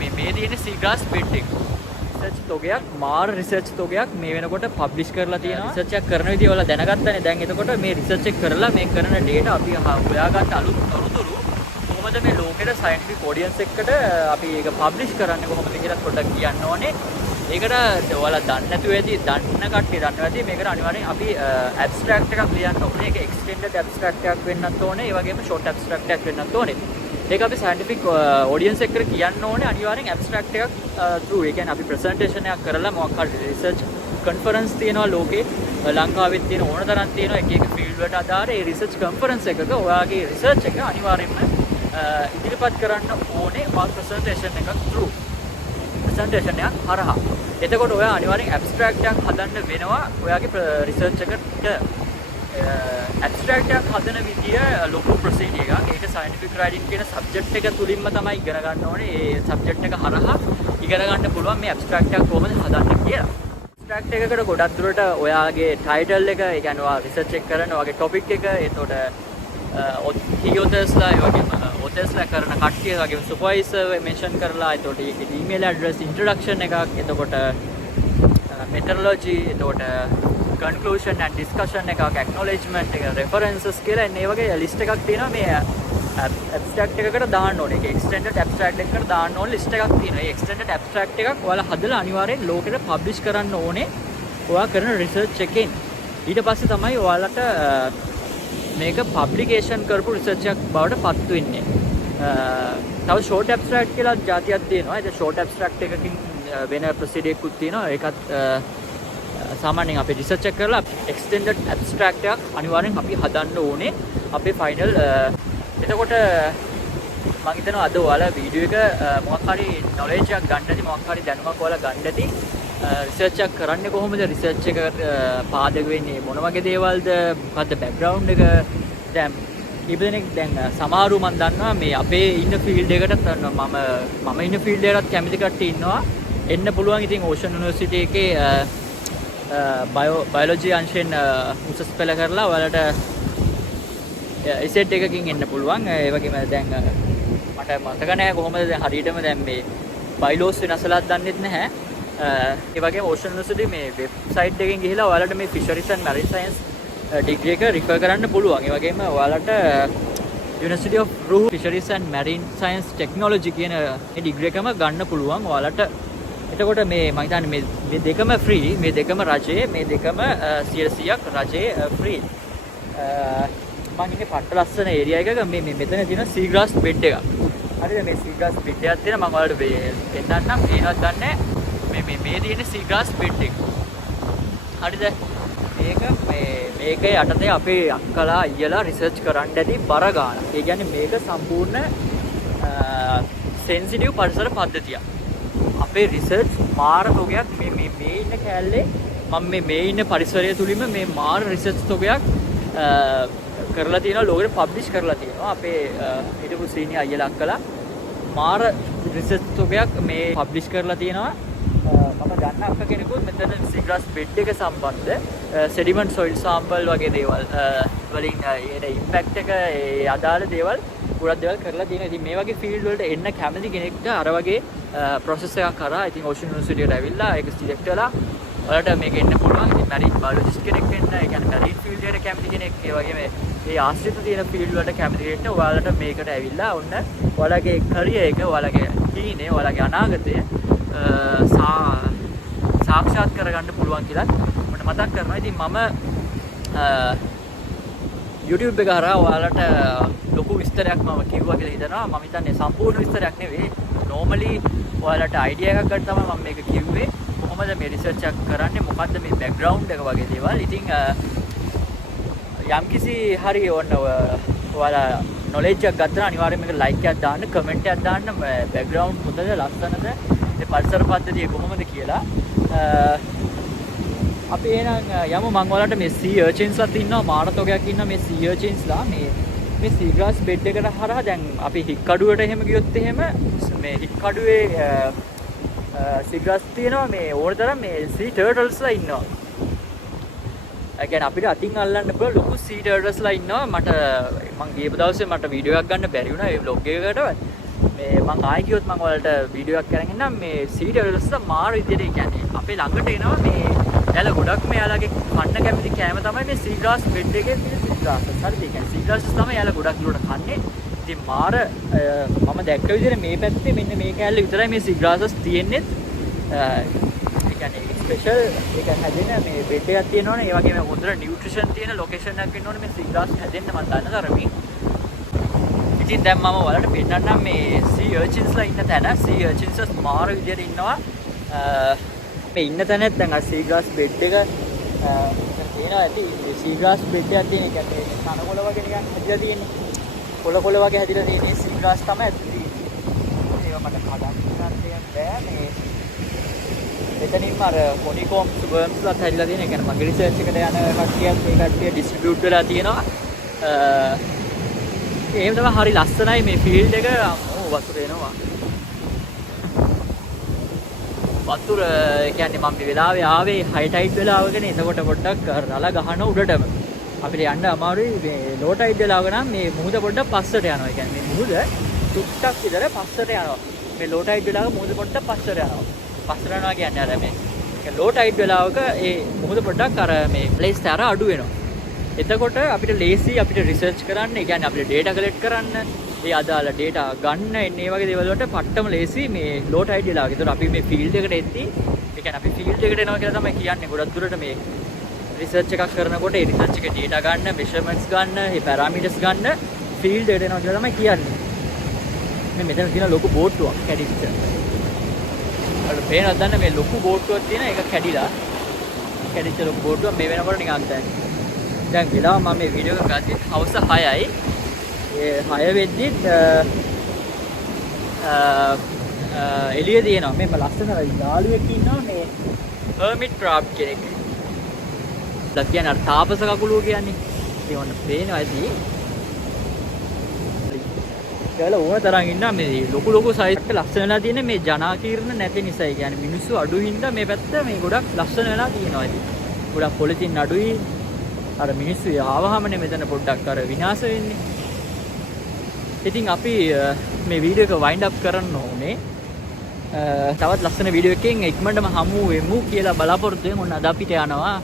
මේ තියෙන සීග්‍රාස් බෙඩ් එක. රිසර්ච් තොගයක් මාර රිසර්ච් තොගයක් මේ වෙනකොට පබ්ලිෂ් කරලා තියෙනවා. රිසර්ච් එක කරන විදිය ඔයාලා දැනගත්තනේ. දැන් එතකොට මේ රිසර්ච් එක කරලා මේ කරන data අපි හොයාගන්න අලුත් තොරතුරු කොහොමද මේ ලෝකෙට සයන්ටිෆික් ඔඩියන්ස් එක්කට අපි ඒක පබ්ලිෂ් කරන්නේ කොහොමද කියලා පොඩ්ඩක් කියන්න ඕනේ. ඒකට ඔයාලා දන්නේ නැතුව ඇති, දන්න කට්ටිය දන්නවා ඇති. මේකට අනිවාර්යෙන් අපි ඇබ්ස්ට්‍රැක්ට් එකක් ලියන්න ඕනේ. ඒක එක්ස්ටෙන්ඩඩ් ඇබ්ස්ට්‍රැක්ට් එකක් වෙන්නත් ඕනේ. ඒ වගේම ෂෝට් ඇබ්ස්ට්‍රැක්ට් එකක් වෙන්නත් ඕනේ. ඒක අපි සයන්ටිෆික් ඔඩියන්ස් එක්කට කියන්න ඕනේ අනිවාර්යෙන් ඇබ්ස්ට්‍රැක්ට් එකක් through. ඒ කියන්නේ අපි ප්‍රසන්ටේෂන් එකක් කරලා මොකක් හරි රිසර්ච් කන්ෆරන්ස් තියෙනවා ලෝකේ. ලංකාවෙත් තියෙන ඕන තරම් තියෙනවා එක එක ෆීල්ඩ් වලට අදාළ ඒ රිසර්ච් කන්ෆරන්ස් එකක ඔයාගේ රිසර්ච් එක අනිවාර්යෙන්ම ඉදිරිපත් කරන්න ඕනේ මාස් ප්‍රසන්ටේෂන් එකක් through. ප්‍රසන්ටේෂන් එකක් හරහා. එතකොට ඔයා අනිවාර්යෙන් ඇබ්ස්ට්‍රැක්ට් එකක් හදන්න වෙනවා ඔයාගේ රිසර්ච් එකට. ඇබ්ස්ට්‍රැක්ට් එකක් හදන විදිය ලොකු ප්‍රොසීජර් එකක්. ඒක සයන්ටිෆික් රයිටින් කියන සබ්ජෙක්ට් එක තුලින්ම තමයි ඉගෙන ගන්න ඕනේ. ඒ සබ්ජෙක්ට් එක හරහා ඉගෙන ගන්න පුළුවන් මේ ඇබ්ස්ට්‍රැක්ට් එකක් කොහොමද හදන්නේ කියලා. ඇබ්ස්ට්‍රැක්ට් එකකට ගොඩක් දුරට ඔයාගේ ටයිටල් එක, ඒ කියන්නේ ඔයා රිසර්ච් එක කරන ඔයාගේ ටොපික් එක, එතකොට ඔතර්ස්ලා, ඒ වගේම ඔතර්ස්ලා කරන කට්ටිය, ඒ වගේම සුපර්වයිසර් මෙන්ෂන් කරලා, එතකොට ඒකේ ඊමේල් ඇඩ්‍රස් ඉන්ට්‍රොඩක්ෂන් එකක්, එතකොට මෙතඩොලොජි, එතකොට conclusion and discussion එකක්, acknowledgement එක, references කියලා එන්නේ ඒ වගේ list එකක් තියෙනවා මේ abstract එකකට දාන්න ඕනේ. ඒක extended abstract එකකට දාන්න ඕනේ list එකක් තියෙනවා. ඒ extended abstract එකක් ඔයාලා හදලා අනිවාර්යෙන් ලෝකෙට publish කරන්න ඕනේ ඔයා කරන research එකෙන්. ඊට පස්සේ තමයි ඔයාලට මේක publication කරපු research එකක් බවට පත් වෙන්නේ. තව short abstract කියලා જાතියක් තියෙනවා. ඒ short abstract එකකින් වෙන procedure එකකුත් තියෙනවා. ඒකත් සාමාන්‍යයෙන් අපි රිසර්ච් එක කරලා එක්ස්ටෙන්ඩඩ් ඇබ්ස්ට්‍රැක්ට් එකක් අනිවාර්යෙන් අපි හදන්න ඕනේ අපේ ෆයිනල්. එතකොට මම හිතනවා අද ඔයාලා වීඩියෝ එක මොකක් හරි නොලෙජ් එකක් ගන්න ඇති, මොකක් හරි දැනුමක් ඔයාලා ගන්න ඇති. රිසර්ච් එකක් කරන්නේ කොහොමද, රිසර්ච් එකට පාදක වෙන්නේ මොන වගේ දේවල්ද, මොකද්ද බෑග්ග්‍රවුන්ඩ් එක. දැන් ඉබ්බෙනෙක් දැන් සමහරු මම දන්නවා මේ අපේ ඉන්න ෆීල්ඩ් එකට මම ඉන්න ෆීල්ඩ් එකටත් කැමති කට්ටිය ඉන්නවා. එන්න පුළුවන්. ඉතින් ඕෂන් යුනිවර්සිටි එකේ බයොලොජි අංශයෙන් උසස් පෙළ කරලා ඔයාලට ඉසෙට් එකකින් එන්න පුළුවන්. ඒ වගේම දැන් මට මතක නැහැ කොහොමද දැන් හරියටම දැන් මේ බයිලෝස් වෙනසලාත් දන්නෙත් නැහැ. ඒ වගේම ඕෂන් යුනිවර්සිටි මේ වෙබ්සයිට් එකකින් ගිහිලා ඔයාලට මේ ෆිෂරිස් ඇන්ඩ් මැරින් සයන්ස් ඩිග්‍රී එක රිෆර් කරන්න පුළුවන්. ඒ වගේම ඔයාලට University of Ruhr Fisheries and Marine Science Technology කියන මේ ඩිග්‍රී එකම ගන්න පුළුවන් ඔයාලට. එතකොට මේ මම හිතන්නේ මේ දෙකම ෆ්‍රී, මේ දෙකම රජයේ, මේ දෙකම 100%ක් රජයේ ෆ්‍රී. මම ඉන්නේ පට්ට ලස්සන ඒරියා එකක මේ මෙතන තියෙන සීග්‍රාස් බෙඩ් එකක්. හරිද? මේ සීග්‍රාස් බෙඩ් එකක් තියෙන මම ඔයාලට පෙන්නන්නම්. ඒනවත් දන්නේ මේ තියෙන සීග්‍රාස් බෙඩ් එක. හරිද? මේක යටතේ අපේ අක්කලා අයියලා රිසර්ච් කරන්න ඇති බර ගානක්. ඒ කියන්නේ මේක සම්පූර්ණ සෙන්සිටිව් පරිසර පද්ධතියක්. අපේ රිසර්ච් මාර තොගයක් මේ ඉන්න කැලේ මම මේ ඉන්න පරිසරය තුලින්ම මේ මාර රිසර්ච් තොගයක් කරලා තියෙනවා, ලෝකෙට පබ්ලිෂ් කරලා තියෙනවා. අපේ හිටපු සීනියර් අයියලා අක්කලා මාර රිසර්ච් තොගයක් මේ පබ්ලිෂ් කරලා තියෙනවා. මම දන්න අක්ක කෙනෙකුත් මෙතන සීග්‍රාස් බෙඩ් එක සම්බන්ධ සෙඩිමන්ට් සොයිල් සාම්පල් වගේ දේවල් වලින් එන ඉම්පැක්ට් එක අදාළ දේවල් ගොඩක් දේවල් කරලා තියෙනවා. ඉතින් මේ වගේ ෆීල්ඩ් වලට එන්න කැමති කෙනෙක්ට අර වගේ ප්‍රොසෙස් එකක් කරා ඉතින් ඕෂන් යුනිවර්සිටි එකට ඇවිල්ලා ඒක සිලෙක්ට් වෙලා ඔයාලට මේක එන්න පුළුවන්. ඉතින් මැරින් බයොලොජිස්ට් කෙනෙක් වෙන්න, ඒ කියන්නේ මැරින් ෆීල්ඩ් එකට කැමති කෙනෙක්, ඒ වගේම මේ ආශ්‍රිත තියෙන ෆීල්ඩ් වලට කැමති කෙනෙක්ට ඔයාලට මේකට ඇවිල්ලා ඔන්න ඔයාලගේ කරියර් එක, ඔයාලගේ හීනේ, ඔයාලගේ අනාගතය සාක්ෂාත් කරගන්න පුළුවන් කියලා මට මතක් කරනවා. ඉතින් මම YouTube එක හරහා ඔයාලට ලොකු විස්තරයක් මම කිව්වා කියලා හිතනවා. මම හිතන්නේ සම්පූර්ණ විස්තරයක් නෙවෙයි. normally ඔයාලට idea එකක් ගන්න තමයි මම මේක කිව්වේ. කොහොමද මේ රිසර්ච් එක කරන්නේ, මොකද්ද මේ background එක වගේ දේවල්. ඉතින් යම්කිසි හරි ඔන්න ඔයාලා knowledge එකක් ගත්තා නම් අනිවාර්යයෙන් මේක like එකක් දාන්න, comment එකක් දාන්න. background හොඳද, ලස්සනද, මේ පරිසර පද්ධතිය කොහොමද කියලා. අපි එහෙනම් යමු. මම ඔයාලට මේ sea urchinsලාත් ඉන්නවා, මාර තොගයක් ඉන්නවා මේ sea urchinsලා මේ සීග්‍රාස් බෙඩ් එකට හරහා දැන් අපි හික්කඩුවට එහෙම ගියොත් එහෙම මේ හික්කඩුවේ සීග්‍රාස් තියෙනවා මේ ඕන තරම් මේ sea turtlesලා ඉන්නවා. ඒ කියන්නේ අපිට අතින් අල්ලන්න පුළුවන් ලොකු sea turtlesලා ඉන්නවා. මම ගියපු දවසේ මට වීඩියෝ එකක් ගන්න බැරි වුණා ඒ vlog එකකට. මේ මම ආයෙ ගියොත් මම ඔයාලට වීඩියෝ එකක් කරගෙන ඉන්නම් මේ සීඩර්ස් මාර විදියට ඒ කියන්නේ අපේ ළඟට එනවා මේ එයාලා ගොඩක් මෙයාලගේ කන්න කැමති කෑම තමයි මේ සීග්‍රාස් බෙඩ් එකේ තියෙන සීග්‍රාස්. හරිද? ඒ කියන්නේ සීග්‍රාස් තමයි එයාලා ගොඩක් දුරට කන්නේ. ඉතින් මාර මම දැක්ක විදිහට මේ පැත්තේ මෙන්න මේ කෑල්ල විතරයි මේ සීග්‍රාසස් තියෙන්නේ. ඒ කියන්නේ ස්පෙෂල් එක හැදෙන මේ බෙඩ් එකක් තියෙනවනේ. ඒ වගේම හොඳට නියුට්‍රිෂන් තියෙන ලොකේෂන් එකක් වෙන්න ඕනේ මේ සීග්‍රාස් හැදෙන්න මම දන්න තරමින්. ඉතින් දැන් මම ඔයාලට පෙන්නන්නම් මේ sea urchinsලා ඉන්න තැන. sea urchinsස් මාර විදියට ඉන්නවා. මේ ඉන්න තැනෙත් දැන් අර සීග්‍රාස් බෙඩ් එක තියෙනවා ඇති. සීග්‍රාස් බෙඩ් එකක් තියෙන. ඒ කියන්නේ කනකොළ වගේ නිකන් හැදිලා තියෙන්නේ. කොළ වගේ හැදිලා තියෙන සීග්‍රාස් තමයි ඇතුලේ තියෙන්නේ. ඒවා මට හදන්න බෑ මේ. එතනින්ම අර කොනිකෝම්ස් වර්ම්ස්ලාත් හැදිලා තියෙන. ඒ කියන්නේ මගේ රිසර්ච් එකට යන කට්ටියත් මේ කට්ටිය ඩිස්ට්‍රිබියුට් වෙලා තියෙනවා. එහෙම තමයි හරි ලස්සනයි මේ ෆීල්ඩ් එක. වතුර එනවා. වතුර කියන්නේ මම මේ වෙලාවේ ආවේ හයි ටයිඩ් වෙලාවකනේ. එතකොට පොඩ්ඩක් රළ ගහන උඩටම අපිට යන්න අමාරුයි. මේ ලෝ ටයිඩ් වෙලාවක නම් මේ මුහුද පොඩ්ඩක් පස්සට යනවා. ඒ කියන්නේ මේ මුහුද ටුක්ටක් විතර පස්සට යනවා. මේ ලෝ ටයිඩ් වෙලාවක මුහුද පොඩ්ඩක් පස්සට යනවා. පස්සට යනවා කියන්නේ අර මේ ලෝ ටයිඩ් වෙලාවක ඒ මුහුද පොඩ්ඩක් අර මේ ප්ලේස් එක අඩු වෙනවා. එතකොට අපිට ලේසි අපිට රිසර්ච් කරන්න, ඒ කියන්නේ අපිට ඩේටා කලෙක්ට් කරන්න, ඒ අදාළ ඩේටා ගන්න එන්නේ වගේ දේවල් වලට පට්ටම ලේසි මේ ලෝ ටයිඩ් වෙලාවක. ඒතකොට අපි මේ ෆීල්ඩ් එකට එද්දී, ඒ කියන්නේ අපි ෆීල්ඩ් එකට එනවා කියලා තමයි කියන්නේ. ගොඩක් දුරට මේ රිසර්ච් එකක් කරනකොට ඒ රිසර්ච් එකේ ඩේටා ගන්න, මෙෂර්මන්ට්ස් ගන්න, ඒ පැරාමීටර්ස් ගන්න ෆීල්ඩ් එකට එනවා කියලා තමයි කියන්නේ. මේ මෙතන තියෙන ලොකු බෝට්ටුවක් කැඩිච්ච. අර පේනවද දන්නේ මේ ලොකු බෝට්ටුවක් තියෙන එක කැඩිලා. කැඩිච්ච ලොකු බෝට්ටුවක් මේ වෙනකොට නිකන් දැන් වෙලාව මම මේ වීඩියෝ එක ගත්තේ හවස 6යි. ඒ 6 වෙද්දිත් එළිය තියෙනවා. මේ ලස්සන යාළුවෙක් ඉන්නවා මේ හර්මිට් ක්‍රාබ් කෙනෙක්. දැන් කියන්නේ අර තාපස කකුලුව කියන්නේ. ඒ වොන්න පේනවා ඇති. ඒගොල්ලෝ ඕන තරම් ඉන්නවා මේ ලොකු සයිස් එක ලස්සන වෙලා තියෙන මේ ජනාකීර්ණ නැති නිසා. ඒ කියන්නේ මිනිස්සු අඩු හින්දා මේ පැත්ත මේ ගොඩක් ලස්සන වෙලා තියෙනවා ඇති. ගොඩක් පොලිතින් අඩුයි. අර මිනිස්සු ආවහමනේ මෙතන පොඩ්ඩක් අර විනාශ වෙන්නේ. ඉතින් අපි මේ වීඩියෝ එක වයින්ඩ් අප් කරන්න ඕනේ. තවත් ලස්සන වීඩියෝ එකකින් ඉක්මනටම හමු වෙමු කියලා බලාපොරොත්තු වෙමු. අද අපිට යනවා